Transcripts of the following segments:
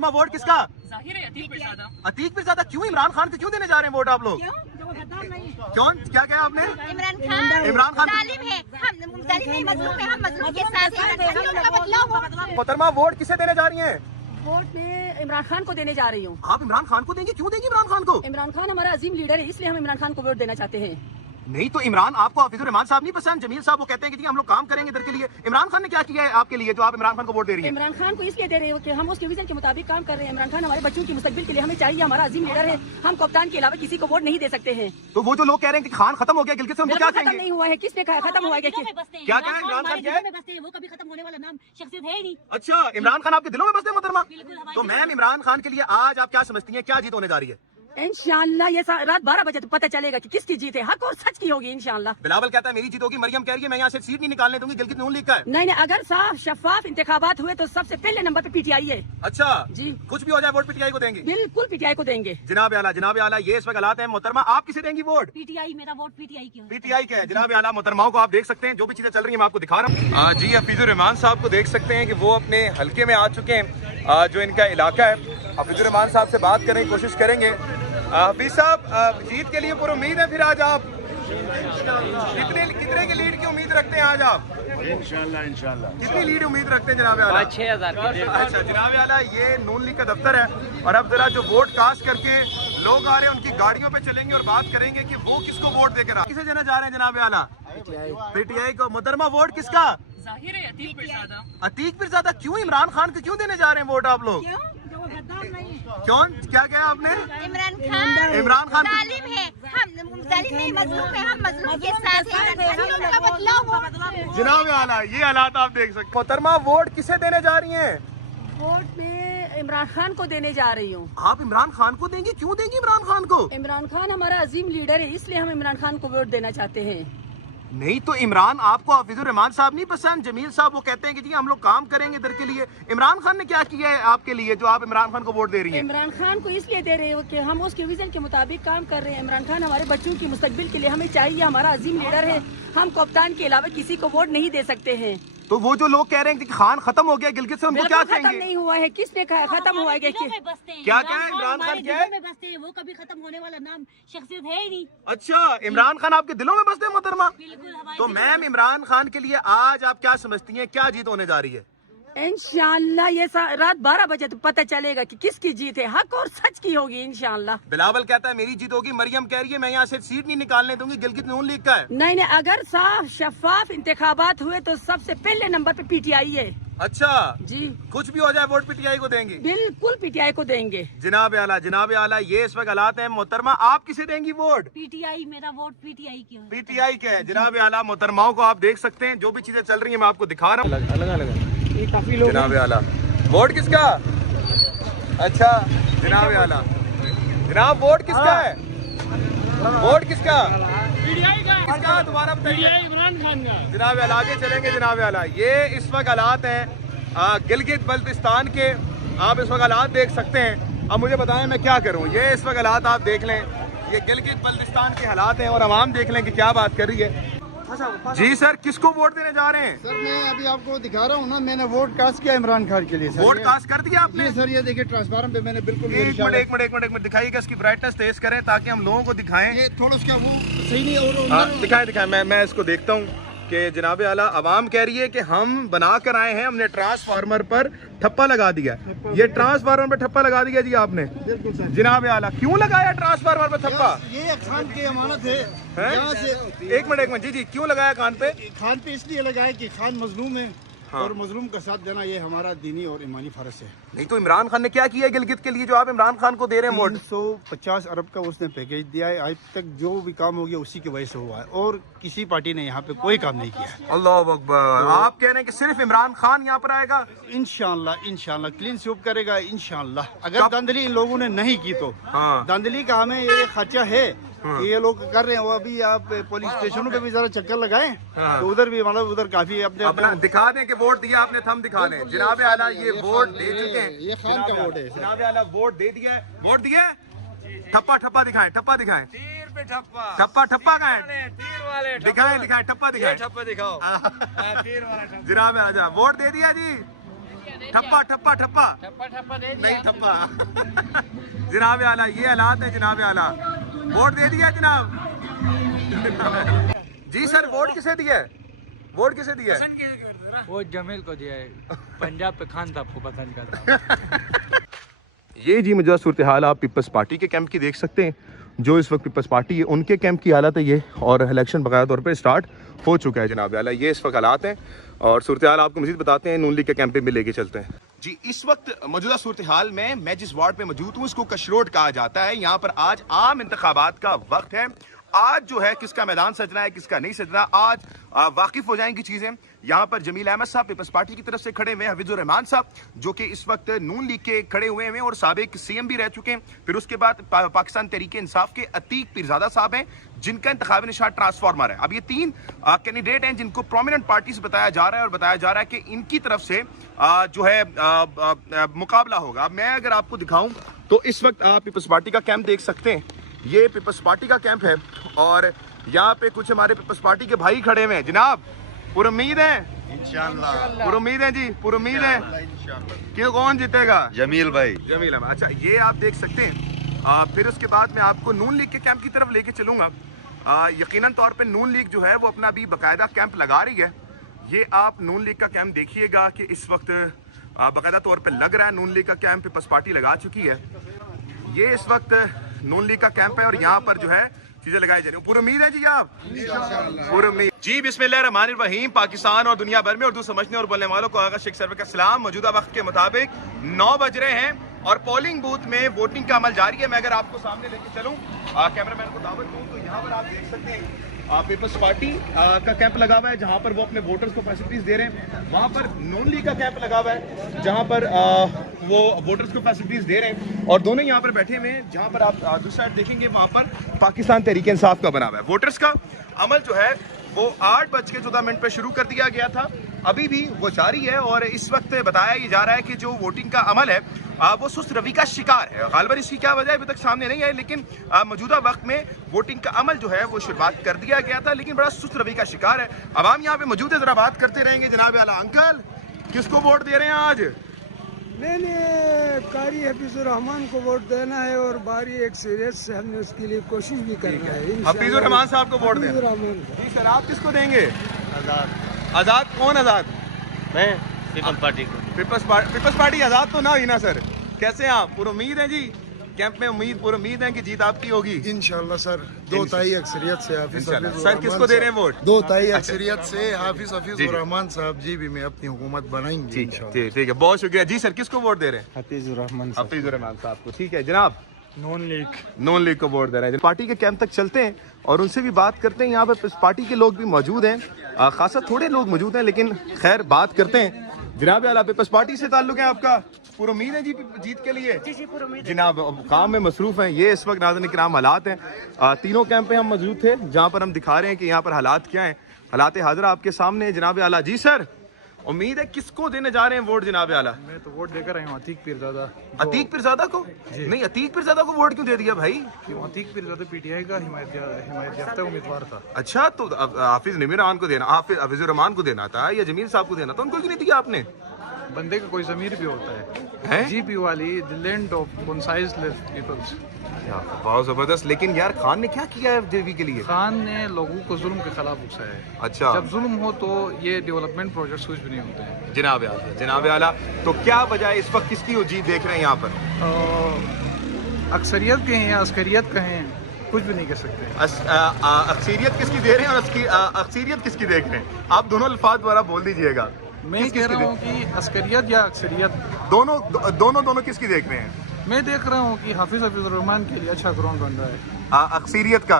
Vote किसका? जाहिर है अतीक पिरज़ादा। अतीक पिरज़ादा। क्यों इमरान खान को क्यों देने जा रहे हैं वोट आप लोग? क्यों? क्या कहा आपने? इमरान खान जालिम है, हम जालिम नहीं, मजलूम है, हम मजलूम के साथ हैं। हम लोग का बदलाव हो। मोहतरमा वोट किसे देने जा रही हैं? वोट में इमरान खान को देने जा रही हूँ। आप इमरान खान को देंगे? क्यों देंगे इमरान खान को? इमरान खान हमारा अजीम लीडर है, इसलिए हम इमरान खान को वोट देना चाहते हैं। नहीं तो इमरान आपको हाफिजुर रहमान साहब नहीं पसंद? जमील साहब वो कहते हैं कि जी हम लोग काम करेंगे इधर के लिए। इमरान खान ने क्या किया है आपके लिए जो आप इमरान खान को वोट दे रही हैं? इमरान खान को इसलिए दे रहे हो कि हम उसके विजन के मुताबिक काम कर रहे हैं। इमरान खान हमारे बच्चों की मुस्तकबिल के लिए हमें चाहिए, हमारा अजीम लीडर है। हम कप्तान के अलावा किसी को वोट नहीं दे सकते हैं। तो वो जो लोग कह रहे हैं कि खान खत्म हो गया गिलगित से, उनको क्या खत्म कहेंगे? नहीं हुआ है। किसने कहा खत्म हुआ है? क्या कहें? इमरान खान क्या है? वो कभी खत्म होने वाला नाम शख्सियत है ही नहीं। अच्छा, इमरान खान आपके दिलों में बसते हैं मोहतरमा? तो मैम इमरान खान के लिए आज आप क्या समझती हैं, क्या जीत होने जा रही है? इंशाअल्लाह ये रात 12 बजे तो पता चलेगा कि किसकी जीत है, हक और सच की होगी इंशाअल्लाह। बिलावल कहता है मेरी जीत होगी, मरियम कह रही है मैं यहाँ से सीट नहीं निकालने दूंगी, गिलगित नून लीग का है। नहीं, अगर साफ शफाफ इंतखाबात हुए तो सबसे पहले नंबर पे पीटीआई है। अच्छा जी, कुछ भी हो जाए वोट पीटीआई को देंगे? बिल्कुल पीटीआई को देंगे। जनाब आला ये इस वक्त हालात है। मोहतरमा आप किसे देंगी वोट? पीटीआई, मेरा वोट पीटीआई की। पीटीआई का है। जनाब आला मोहतरमाओं को आप देख सकते हैं, जो भी चीजें चल रही है मैं आपको दिखा रहा हूँ। जी हफीजुर रहमान साहब को देख सकते हैं कि वो अपने हल्के में आ चुके हैं, जो इनका इलाका है। हफीजुर रहमान साहब से बात करने की कोशिश करेंगे। हफीज साहब जीत के लिए पूरी उम्मीद है फिर आज आप? कितने की लीड की उम्मीद रखते हैं आज आप? इंशाल्लाह। कितनी लीड उम्मीद रखते हैं जनाब आला? 6000। अच्छा जनाब आला ये नून लीग का दफ्तर है और अब जरा जो वोट कास्ट करके लोग आ रहे हैं उनकी गाड़ियों पे चलेंगे और बात करेंगे कि वो किसको वोट देकर किसे देने जा रहे हैं जनाब आला? पीटीआई को। मोहतरमा वोट किसका? जाहिर है अतीक पिरज़ादा। अतीक पिरज़ादा। क्यों इमरान खान को क्यों देने जा रहे हैं वोट आप लोग? क्यों? क्या कहा आपने? इमरान खान जालिम है, हम जालिम नहीं, मजलूम है, हम मजलूम के साथ हैं। हम लोग का बदलाव हो। जनाब आला ये हालात आप देख सकते हैं। मोहतरमा वोट किसे देने जा रही हैं? वोट में इमरान खान को देने जा रही हूँ। आप इमरान खान को देंगे? क्यों देंगे इमरान खान को? इमरान खान हमारा अजीम लीडर है, इसलिए हम इमरान खान को वोट देना चाहते हैं। नहीं तो इमरान आपको हाफिजुर रहमान साहब नहीं पसंद? जमील साहब वो कहते हैं कि जी हम लोग काम करेंगे इधर के लिए। इमरान खान ने क्या किया है आपके लिए जो आप इमरान खान को वोट दे रही हैं? इमरान खान को इसलिए दे रहे हो कि हम उसके विजन के मुताबिक काम कर रहे हैं। इमरान खान हमारे बच्चों की मुस्तकबिल के लिए हमें चाहिए, हमारा अजीम लीडर है। हम कप्तान के अलावा किसी को वोट नहीं दे सकते हैं। तो वो जो लोग कह रहे हैं कि खान खत्म हो गया गिलगित से, उनको क्या खत्म कहेंगे? नहीं हुआ है। किसने कहा खत्म हुआ है? क्या कहा है? इमरान खान क्या है? वो कभी खत्म होने वाला नाम शख्सियत है ही नहीं। अच्छा, इमरान खान आपके दिलों में बसते हैं मोहतरमा? तो मैम इमरान खान के लिए आज आप क्या समझती हैं, क्या जीत होने जा रही है? इंशाअल्लाह ये रात 12 बजे तो पता चलेगा कि किसकी जीत है, हक और सच की होगी इंशाअल्लाह। बिलावल कहता है मेरी जीत होगी, मरियम कह रही है मैं यहाँ से सीट नहीं निकालने दूंगी, गिलगित नून लीग का है। नहीं, अगर साफ शफाफ इंतखाबात हुए तो सबसे पहले नंबर पे पीटीआई है। अच्छा जी, कुछ भी हो जाए वोट पीटीआई को देंगे? बिल्कुल पीटीआई को देंगे। जनाब आला ये इस वक्त हालात है। मोहतरमा आप किसे देंगी वोट? पीटीआई, मेरा वोट पीटीआई की। पीटीआई का है। जनाब आला मोहतरमाओं को आप देख सकते हैं, जो भी चीजें चल रही है मैं आपको दिखा रहा हूँ। जनाब आला वोट किसका? अच्छा जनाब आला, जनाब वोट किसका है? वोट किसका? किसका दोबारा बताइए? इमरान खान का। जनाब आला आगे चलेंगे। जनाब आला ये इस वक्त हालात हैं गिलगित बल्तिस्तान के, आप इस वक्त हालात देख सकते हैं। अब मुझे बताएं मैं क्या करूं? ये इस वक्त हालात आप देख लें, ये गिलगित बल्तिस्तान के हालात हैं और आवाम देख लें कि क्या बात कर रही है। जी सर, किसको वोट देने जा रहे हैं? सर मैं अभी आपको दिखा रहा हूँ ना, मैंने वोट कास्ट किया इमरान खान के लिए। वोट कास्ट कर दिया आपने? सर ये देखिए ट्रांसफार्मर पे मैंने बिल्कुल एक मिनट दिखाइएगा, इसकी ब्राइटनेस तेज करें ताकि हम लोगों को दिखाएं। ये थोड़ा उसका वो सही नहीं है। दिखाएं मैं इसको देखता हूँ कि जनाब आला आवाम कह रही है कि हम बना कर आए हैं, हमने ट्रांसफार्मर पर ठप्पा लगा दिया। ये ट्रांसफार्मर पर ठप्पा लगा दिया जी आपने? बिल्कुल सर। जनाब आला क्यों लगाया ट्रांसफार्मर पर ठप्पा? ये खान की अमानत है यहाँ से। एक मिनट जी क्यों लगाया खान पे? खान पे इसलिए लगाया कि खान मजलूम है। हाँ। और मजलूम का साथ देना ये हमारा दीनी और ईमानी फर्ज है। नहीं तो इमरान खान ने क्या किया गिलगित के लिए जो आप इमरान खान को दे रहे हैं वोट? 350 अरब का उसने पैकेज दिया है। आज तक जो भी काम हो गया उसी की वजह से हुआ है और किसी पार्टी ने यहाँ पे कोई काम नहीं किया है। अल्लाह अकबर। आप कह रहे हैं कि सिर्फ इमरान खान यहाँ पर आएगा? इंशाल्लाह क्लीन स्वीप करेगा इंशाल्लाह। अगर धांधली इन लोगों ने नहीं की तो हाँ। धांधली का हमें ये खर्चा है कि ये लोग कर रहे हैं। वो अभी आप पुलिस स्टेशनों पे भी जरा चक्कर लगाएं तो उधर भी मतलब उधर काफी अपना दिखा दें कि वोट दिया आपने, थम दिखा दें। जनाब आला ये वोट दे चुके हैं, ये खान का वोट है। जनाब आला वोट दे दिया है, वोट दिया है। ठप्पा दिखाएं, ठप्पा दिखाएं। तीर पे ठप्पा। ठप्पा का है? तीर वाले दिखाएं ठप्पा दिखाएं। ठप्पा दिखाओ। तीर वाला जनाब आला वोट दे दिया जी। ठप्पा ठप्पा ठप्पा नहीं ठप्पा जनाब आला ये हालात है जनाब आला। वोट दे दिया जनाब जी सर। वोट किसे दिया है? वोट किसे दिया है? वो जमील को दिया है, पंजाब पे खान साहब को पसंद करता। ये जी मौजूदा सूरत हाल आप पीपल्स पार्टी के कैंप की देख सकते हैं। जो इस वक्त पीपल्स पार्टी है उनके कैंप की हालत है ये, और इलेक्शन बकाया तौर पर स्टार्ट हो चुका है जनाब आला। ये इस वक्त हालात हैं और सूरत हाल आपको मज़ीद बताते हैं, नून लीग के कैंप पे भी लेके चलते हैं जी। इस वक्त मौजूदा सूरत हाल में मैं जिस वार्ड पे मौजूद हूँ इसको कशरोड कहा जाता है। यहाँ पर आज आम इंतखाबात का वक्त है। आज जो है किसका मैदान सजना है किसका नहीं सजना, आज वाकिफ हो जाएंगी चीज़ें। यहाँ पर जमील अहमद साहब पीपल्स पार्टी की तरफ से खड़े हुए हैं, हफीजुर रहमान साहब जो कि इस वक्त नून लीग के खड़े हुए हैं और साबिक सीएम भी रह चुके हैं। फिर उसके बाद पाकिस्तान तहरीक इंसाफ के अतीक पीरजादा साहब हैं जिनका इंतखाबी निशान ट्रांसफार्मर है। अब ये तीन कैंडिडेट हैं जिनको प्रोमिनेंट पार्टी से बताया जा रहा है और बताया जा रहा है कि इनकी तरफ से जो है मुकाबला होगा। अब मैं अगर आपको दिखाऊं तो इस वक्त आप पीपल्स पार्टी का कैंप देख सकते हैं। ये पीपल्स पार्टी का कैंप है और यहाँ पे कुछ हमारे पीपल्स पार्टी के भाई खड़े हुए हैं जनाब। पूरी उम्मीद है इंशाल्लाह, पूरी उम्मीद है जी, पूरी उम्मीद है कि कौन जीतेगा? जमील भाई। जमील अहमद। अच्छा ये आप देख सकते हैं। फिर उसके बाद मैं आपको नून लीग के कैंप की तरफ लेके चलूँगा। यकीनन तौर पे नून लीग जो है वो अपना भी बाकायदा कैंप लगा रही है। ये आप नून लीग का कैंप देखिएगा कि इस वक्त बाकायदा तौर पे लग रहा है। नून लीग का कैंप पीपल्स पार्टी लगा चुकी है। ये इस वक्त नून लीग का कैंप है और यहाँ पर जो है चीजें लगाई जा रही हैं। पूरी उम्मीद है जी आप? पूरी उम्मीद जी। बिस्मिल्लाहिर्रहमानिर्रहीम। पाकिस्तान और दुनिया भर में उर्दू समझने और बोलने वालों को आगा शेख सरवर का सलाम। मौजूदा वक्त के मुताबिक 9 बज रहे हैं और पोलिंग बूथ में वोटिंग का अमल जारी है। मैं अगर आपको सामने लेके चलूँ, कैमरामैन को दावत दूँ, तो यहाँ पर आप देख सकते हैं पीपल्स पार्टी का कैंप लगा हुआ है जहाँ पर वो अपने वोटर्स को फैसिलिटीज दे रहे हैं। वहाँ पर नून लीग का कैंप लगा हुआ है जहाँ पर वो वोटर्स को फैसिलिटीज दे रहे हैं और दोनों यहाँ पर बैठे हुए हैं। जहाँ पर आप दूसरी साइड देखेंगे वहाँ पर पाकिस्तान तहरीक इंसाफ का बना हुआ है। वोटर्स का अमल जो है वो 8:14 पर शुरू कर दिया गया था, अभी भी वो जारी है और इस वक्त बताया ये जा रहा है कि जो वोटिंग का अमल है वो सुस्त रवि का शिकार है। गालिबन इसकी क्या वजह है अभी तक सामने नहीं आई, लेकिन मौजूदा वक्त में वोटिंग का अमल जो है वो शुरुआत कर दिया गया था लेकिन बड़ा सुस्त रवि का शिकार है। अवाम यहाँ पे मौजूद है, जरा बात करते रहेंगे। जनाब आला अंकल किसको वोट दे रहे हैं आज? मैंने कारी हफीजुर रहमान को वोट देना है और बारी एक्सपीरियंस से हमने उसके लिए कोशिश भी करना है। हफीजुर रहमान साहब को वोट देना जी सर। आप किसको देंगे? आजाद। आजाद कौन? आजाद मैं पीपल्स पार्टी को। पीपल्स पार्टी आजाद तो ना हुई ना सर? कैसे हैं आप? पूरी उम्मीद है जी कैंप में? पूरी उम्मीद है कि जीत आपकी होगी इंशाल्लाह सर। 2 ताई अक्सरियत से हाफिज सर किसको दे रहे हैं वोट? 2 ताई अक्सरियत से हाफिज हफीजुर रहमान साहब जी भी मैं अपनी हुकूमत बनाएंगे इंशाल्लाह। ठीक है, बहुत शुक्रिया जी सर। किसको वोट दे रहे हैं? हफीजुर रहमान साहब को। ठीक है जनाब। नून लीग को वोट दे रहे हैं। पार्टी के कैंप तक चलते हैं और उनसे भी बात करते हैं। यहाँ पर पार्टी के लोग भी मौजूद हैं, खासा थोड़े लोग मौजूद हैं लेकिन खैर बात करते हैं। जनाब आला पीपल्स पार्टी से ताल्लुक है आपका? पूरी उम्मीद है जी जीत के लिए? जनाब काम में मसरूफ हैं। ये इस वक्त नाज़रीन किराम हालात हैं। तीनों कैंप पे हम मौजूद थे जहाँ पर हम दिखा रहे हैं कि यहाँ पर हालात क्या हैं। हालात हाजिर आपके सामने। जनाब आला जी सर उम्मीद है किसको देने जा रहे हैं वोट? जनाब आला मैं तो वोट देकर आया हूँ अतीक पीरजादा। अतीक पीरजादा को? नहीं, अतीक पीरजादा को वोट क्यों दे दिया भाई? अतीक पीरजादा पीटीआई का हिमायत याफ्ता उम्मीदवार था। अच्छा तो हाफिज निमीर रहमान को देना, हाफिज रहमान को देना था या जमील साहब को देना था? उनको क्यों नहीं दिया आपने? बंदे का कोई ज़मीर भी होता है। जीपी वाली the land of concise peoples. बहुत जबरदस्त। लेकिन यार खान ने क्या किया है देवी के लिए? खान ने लोगों को जुल्म के खिलाफ उकसाया है। अच्छा, जब जुल्म हो तो ये डेवलपमेंट प्रोजेक्ट्स कुछ भी नहीं होते हैं। जनाब आला तो क्या वजह है इस वक्त किसकी जीत देख रहे हैं यहाँ पर? अक्सरियत कहें या अस्करियत कहें कुछ भी नहीं कह सकते। अक्सरियत किसकी दे रहे हैं और अक्सरियत किसकी देख रहे हैं? आप दोनों अल्फाज द्वारा बोल दीजिएगा। मैं कह रहा हूँ कि अस्करियत या अक्सरियत दोनों किसकी देख रहे हैं? मैं देख रहा हूँ कि हफीजुर रहमान के लिए अच्छा ग्राउंड बन रहा है। अक्सरियत का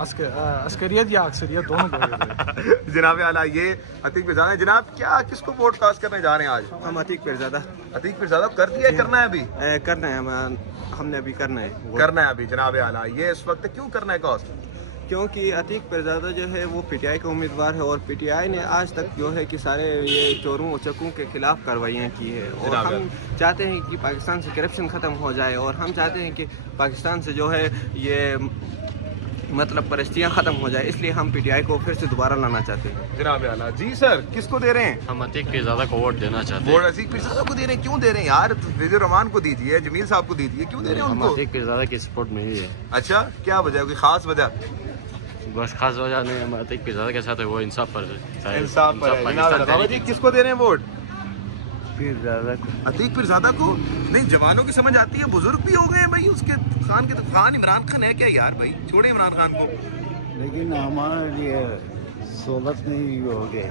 अस्करियत या अक्सरियत दोनों को। जनाब आला ये अतीक पीरजादा है। जनाब क्या किसको वोट कास्ट करने जा रहे हैं आज? हम अतीक पीरजादा। अतीक पीरजादा कर दिया, करना है अभी? करना है, हमने अभी करना है अभी। जनाब आला ये इस वक्त क्यों करना है कास्ट? क्योंकि अतीक पीरजादा जो है वो पीटीआई का उम्मीदवार है और पीटीआई ने आज तक जो है कि सारे ये चोरों चक्कों के खिलाफ कार्रवाइयाँ की है और हम चाहते हैं कि पाकिस्तान से करप्शन ख़त्म हो जाए और हम चाहते हैं कि पाकिस्तान से जो है ये मतलब परस्तियाँ ख़त्म हो जाए, इसलिए हम PTI को फिर से दोबारा लाना चाहते हैं। जनाब आला जी सर, किसको दे रहे हैं? हम अतीक पीरज़ादा को वोट देना चाहते हैं। वोट अतीक पीरज़ादा को दे रहे हैं? क्यों दे रहे हैं यार? फैज़ुर रहमान को दीजिए, जमील साहब को दीजिए, क्यों दे रहे हैं हम उनको? अतीक पीरज़ादा की सपोर्ट में ही है। अच्छा, क्या वजह, कोई खास वजह? बस खास वजह नहीं, हम अतीक पीरज़ादा के साथ है, वो इंसाफ पर है। इंसाफ पर है। जनाब आला, बाबा जी किसको दे रहे हैं वोट? पीरज़ादा अतीक पीरज़ादा को? नहीं, जवानों की समझ आती है, बुजुर्ग भी हो गए हैं भाई उसके खान के। तो खान इमरान खान है क्या यार भाई? छोड़े इमरान खान को। लेकिन हमारे लिए सहूलत नहीं हो गए।